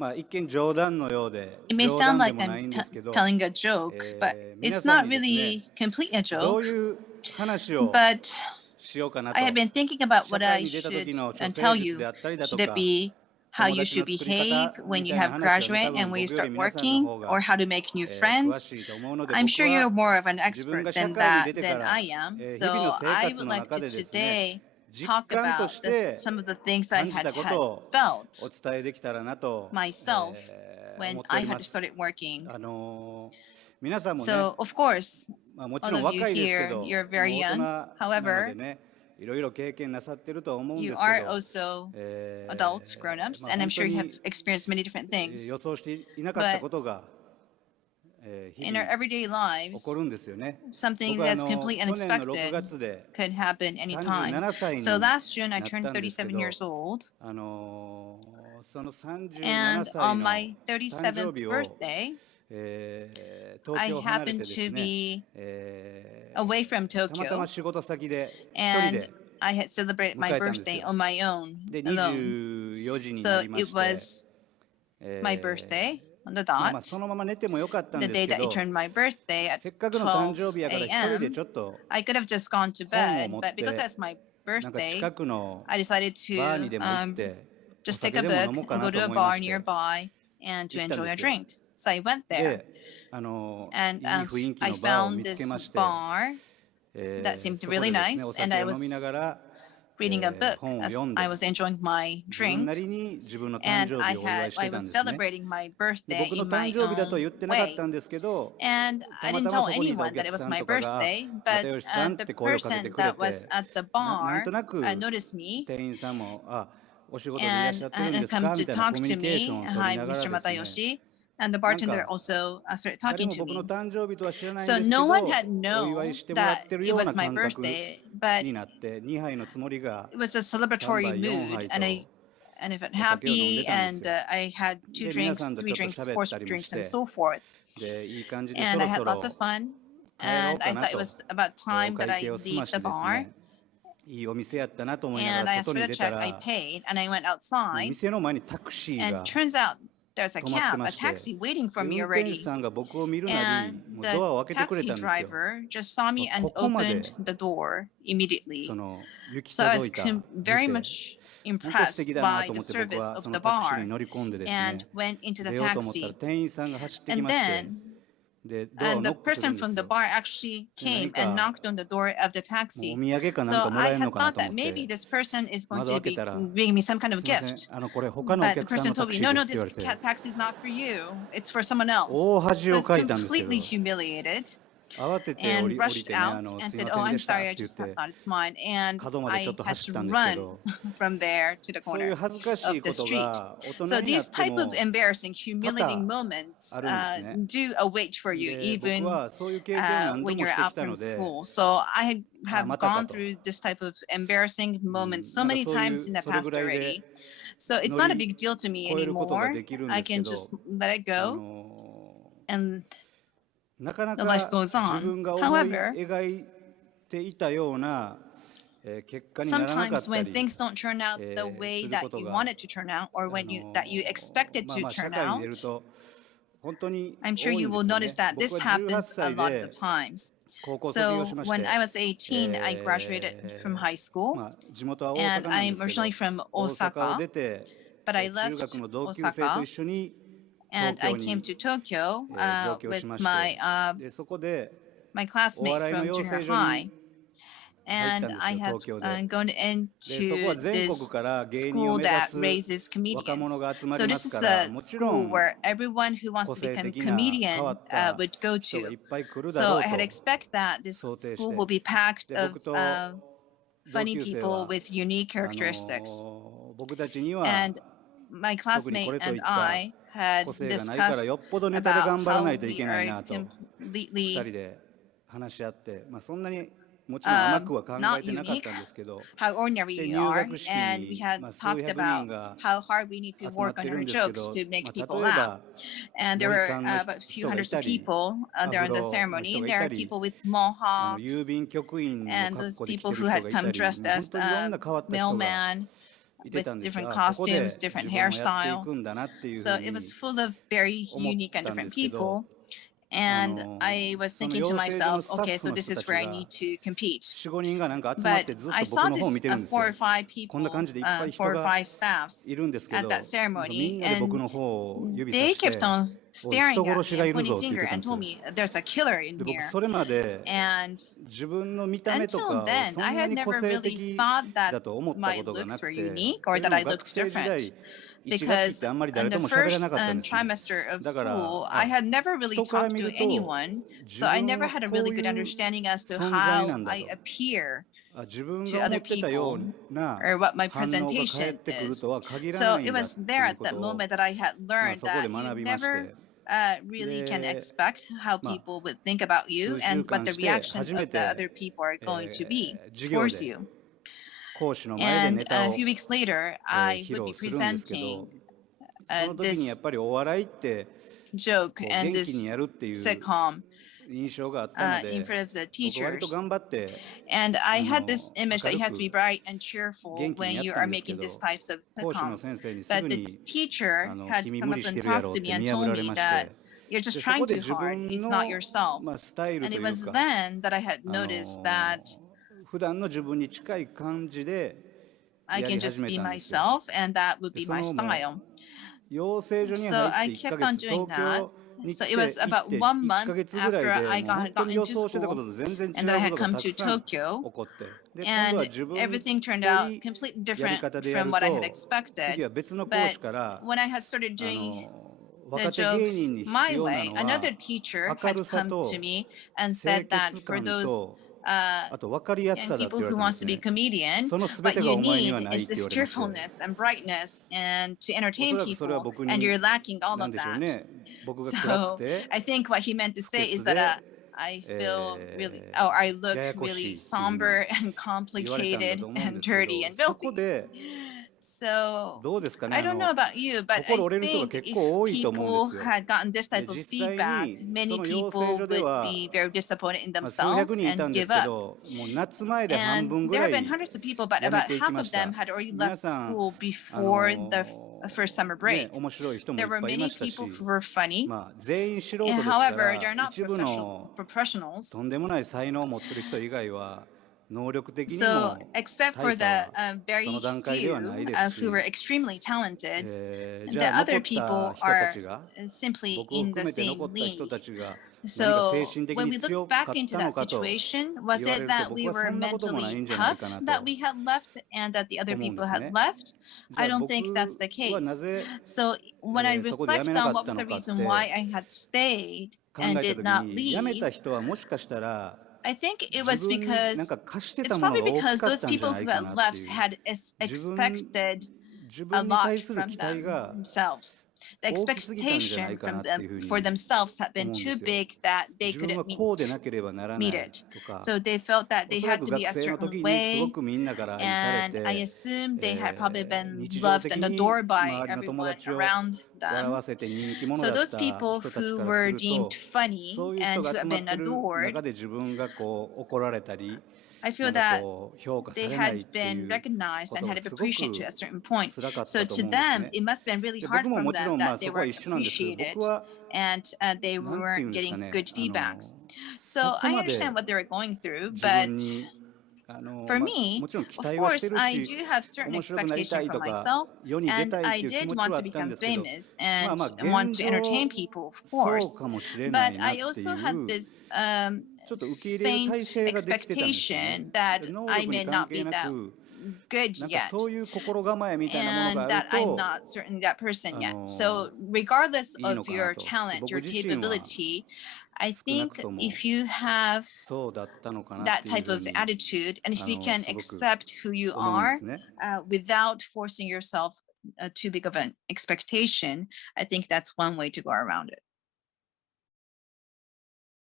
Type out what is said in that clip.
It may sound like I'm telling a joke, but it's not really completely a joke. But I have been thinking about what I should tell you. Should it be how you should behave when you have graduate and when you start working, or how to make new friends? I'm sure you're more of an expert than I am. So I would like to today talk about some of the things I had felt myself when I had started working. So, of course, all of you here, you're very young. However, you are also adults, grown-ups, and I'm sure you have experienced many different things. But in our everyday lives, something that's completely unexpected could happen anytime. So last June, I turned 37 years old. And on my 37th birthday, I happened to be away from Tokyo, and I had celebrated my birthday on my own, alone. So it was my birthday on the dot, the day that I turned my birthday at 12 a.m. I could have just gone to bed, but because that's my birthday, I decided to just take a book and go to a bar nearby and to enjoy a drink. So I went there, and I found this bar that seemed really nice, and I was reading a book as I was enjoying my drink, and I was celebrating my birthday in my own way. And I didn't tell anyone that it was my birthday, but the person that was at the bar noticed me and come to talk to me. Hi, Mr. Matayoshi. And the bartender also started talking to me. So no one had known that it was my birthday, but it was a celebratory mood, and I felt happy, and I had 2 drinks, 3 drinks, 4 drinks, and so forth. And I had lots of fun, and I thought it was about time that I leave the bar. And I asked for the check, I paid, and I went outside, and turns out there's a cab, a taxi waiting for me already. And the taxi driver just saw me and opened the door immediately. So I was very much impressed by the service of the bar and went into the taxi. And then the person from the bar actually came and knocked on the door of the taxi. So I had thought that maybe this person is going to be bringing me some kind of gift. But the person told me, no, this taxi is not for you. It's for someone else. So I was completely humiliated and rushed out and said, oh, I'm sorry, I just thought it's mine. And I had to run from there to the corner of the street. So these type of embarrassing, humiliating moments do await for you, even when you're out from school. So I have gone through this type of embarrassing moments so many times in the past already. So it's not a big deal to me anymore. I can just let it go, and the life goes on. However, sometimes when things don't turn out the way that you want it to turn out, or that you expect it to turn out, I'm sure you will notice that this happens a lot of the times. So when I was 18, I graduated from high school, and I'm originally from Osaka, but I left Osaka and I came to Tokyo with my classmate from junior high. And I have gone into this school that raises comedians. So this is a school where everyone who wants to become a comedian would go to. So I had expected that this school will be packed of funny people with unique characteristics. And my classmate and I had discussed about how we are completely not unique, how ordinary we are, and we had talked about how hard we need to work on our jokes to make people laugh. And there were about a few hundreds of people there in the ceremony. There are people with mohawks, and those people who had come dressed as mailman, with different costumes, different hairstyle. So it was full of very unique and different people. And I was thinking to myself, okay, so this is where I need to compete. But I saw this 4 or 5 people, 4 or 5 staffs at that ceremony, and they kept on staring at me and pointing finger and told me, there's a killer in here. And until then, I had never really thought that my looks were unique or that I looked different. Because in the first trimester of school, I had never really talked to anyone, so I never had a really good understanding as to how I appear to other people or what my presentation is. So it was there at that moment that I had learned that you never really can expect how people would think about you and what the reaction of the other people are going to be towards you. And a few weeks later, I would be presenting this joke and this sitcom in front of the teachers. And I had this image that you have to be bright and cheerful when you are making these types of sitcoms. But the teacher had come up and talked to me and told me that you're just trying too hard. It's not yourself. And it was then that I had noticed that I can just be myself, and that would be my style. So I kept on doing that. So it was about 1 month after I got into school, and then I had come to Tokyo, and everything turned out completely different from what I had expected. But when I had started doing the jokes my way, another teacher had come to me and said that for those young people who wants to be comedian, what you need is this cheerfulness and brightness and to entertain people, and you're lacking all of that. So I think what he meant to say is that I feel really, or I look really somber and complicated and dirty and filthy. So I don't know about you, but I think if people had gotten this type of feedback, many people would be very disappointed in themselves and give up. And there have been hundreds of people, but about half of them had already left school before the first summer break. There were many people who were funny, and however, they're not professionals. So, except for the very few who were extremely talented, the other people are simply in the same league. So, when we look back into that situation, was it that we were mentally tough that we had left and that the other people had left? I don't think that's the case. So, when I reflect on what was the reason why I had stayed and did not leave, I think it was because it's probably because those people who had left had expected a lot from themselves. The expectation from them for themselves had been too big that they couldn't meet it. So they felt that they had to be a certain way, and I assume they had probably been loved and adored by everyone around them. So those people who were deemed funny and who have been adored, I feel that they had been recognized and had been appreciated to a certain point. So to them, it must have been really hard from them that they weren't appreciated and they weren't getting good feedbacks. So I understand what they were going through, but for me, of course, I do have certain expectation for myself, and I did want to become famous and want to entertain people, of course. But I also had this faint expectation that I may not be that good yet, and that I'm not certainly that person yet. So regardless of your talent, your capability, I think if you have that type of attitude, and if you can accept who you are without forcing yourself too big of an expectation, I think that's one way to go around it.